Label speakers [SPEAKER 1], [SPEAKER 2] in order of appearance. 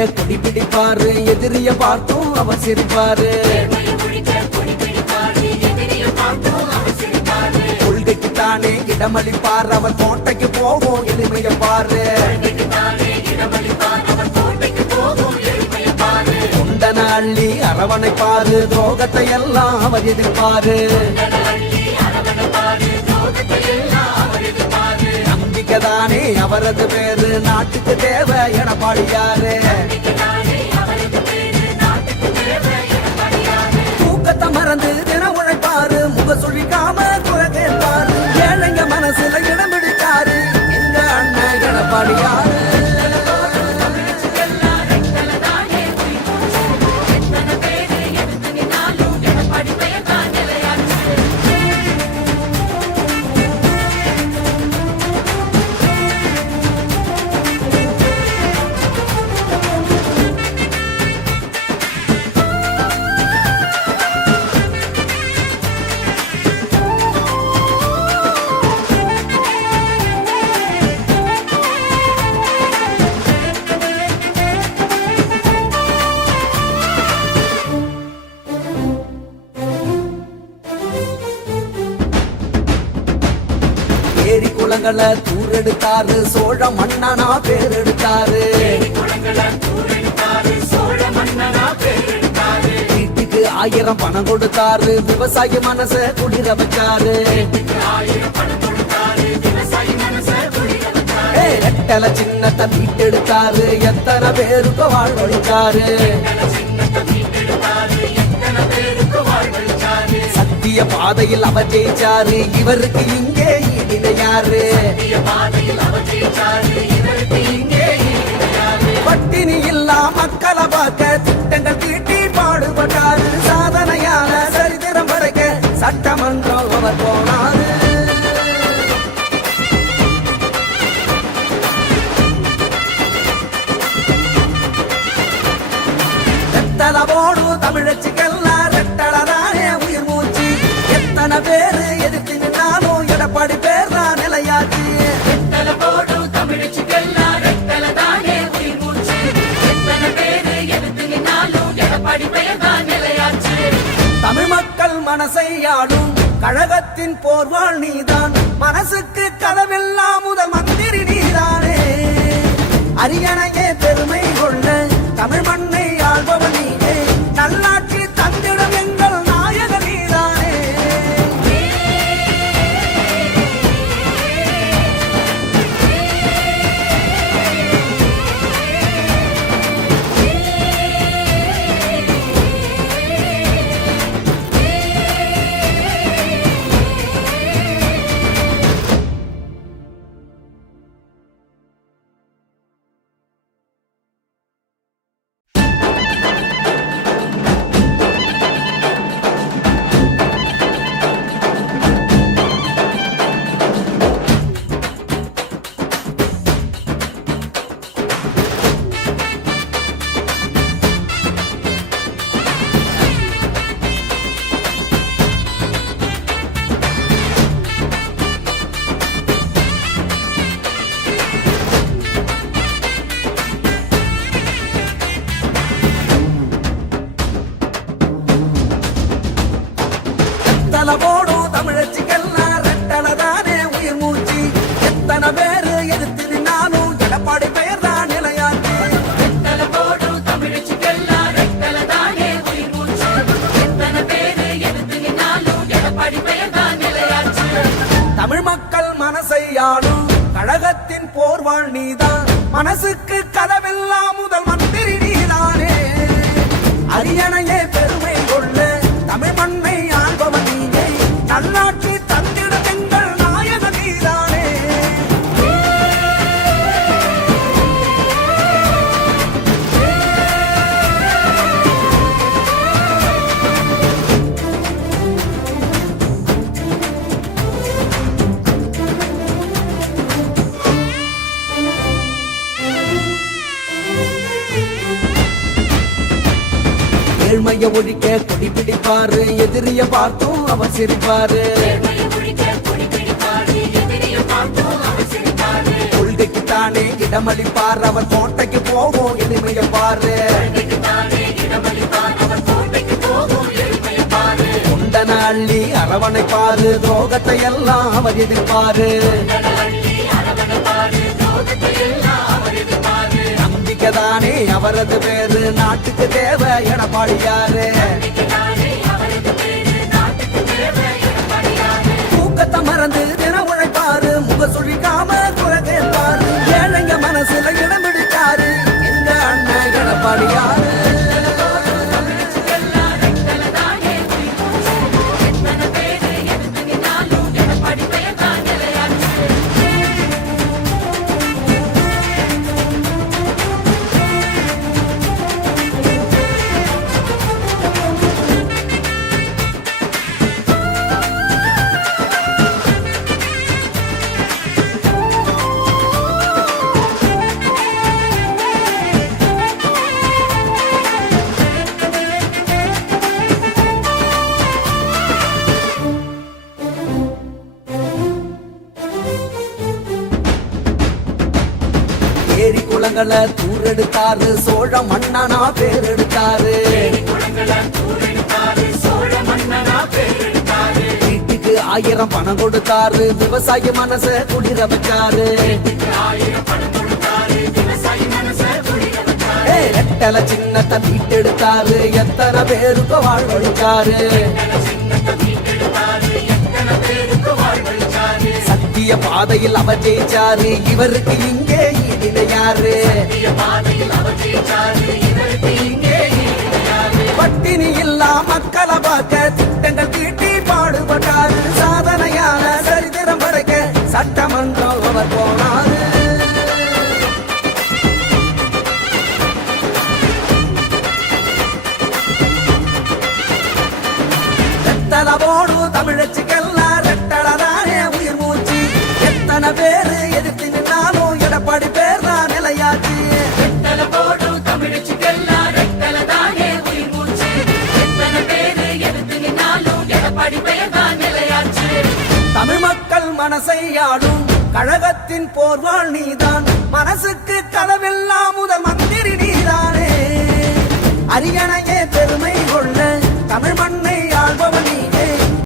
[SPEAKER 1] ஒழிக்க கொடி பிடிப்பாரு எதிரிய பார்த்தும் அவர் சிரிப்பாரு. கொள்கைக்கு தானே இடமளிப்பார் அவர் கோட்டைக்கு போவோம் எளிமைய பாரு. குண்டன அள்ளி அரவணைப்பாரு துரோகத்தை எல்லாம் அவர் எதிர்ப்பாரு. தானே அவரது பேரு நாட்டுக்கு தேவை எடப்பாடியாரு குளங்களை தூரெடுத்தாரு சோழ மன்னனா பேர் எடுத்தாரு. வீட்டுக்கு ஆயிரம் பணம் கொடுத்தாரு விவசாய மனச குளிர வச்சாரு. ரெட்டல சின்னத்தை மீட்டெடுத்தாரு எத்தனை பேருக்கு வாழ்வழிச்சாரு சத்திய பாதையில் அவர் ஜெயிச்சாரு இவருக்கு இங்கே பட்டினி மனசையாடும். கழகத்தின் போர்வாள் நீதான். மனசுக்கு கதவெல்லாம் முதல் மந்திரி நீதானே. அரியணையே பெருமை கொள்ள தமிழ் மண்ணை எத்தனை போடும் தமிழச்சிக்கெல்லாம் ரெட்டலதானே உயிர் மூச்சு எத்தனை பேரு எதிர்த்து நின்னாலும் எடப்பாடி பெயர் தான் நிலையாச்சு தமிழ் மக்கள் மனசை ஆளும் கழகத்தின் போர்வாள் நீதான் மனசுக்கு ஏழ்மைய ஒழிக்க கொடி பிடிப்பாரு எதிரிய பார்த்தும் அவர் சிரிப்பாரு. கொள்கைக்கு தானே இடமளிப்பார் அவர் கோட்டைக்கு போவோம் எளிமையை பாரு. குண்டன அள்ளி அரவணை பாரு. துரோகத்தை எல்லாம் அவர் எதிர்ப்பாரு. நம்பிக்கை தானே அவரது பேரு? நாட்டுக்கு தேவை எடப்பாடியாரு. தூக்கத்தை மறந்து தின உழைப்பாரு முக சுழிக்காம குளங்களை தூரெடுத்தாரு. சோழ மன்னனா பேர் எடுத்தாரு வீட்டுக்கு ஆயிரம் பணம் கொடுத்தாரு. விவசாய மனச குளிர வச்சாரு. ரெட்டல சின்னத்தை மீட்டெடுத்தாரு. எத்தனை பேருக்கு வாழ்வழிச்சாரு சத்திய பாதையில் அவர் ஜெயிச்சாரு. இவருக்கு இங்கே இணையாரு பட்டினி இல்லா மக்களை பார்க்க திட்டங்கள்
[SPEAKER 2] மனசையாடும். கழகத்தின் போர்வாள் நீதான். மனசுக்கு கதவில்லா முதல் மந்திரி நீதானே. அரியணையே பெருமை கொள்ள
[SPEAKER 1] தமிழ் மண்ணை ஆள்பவன்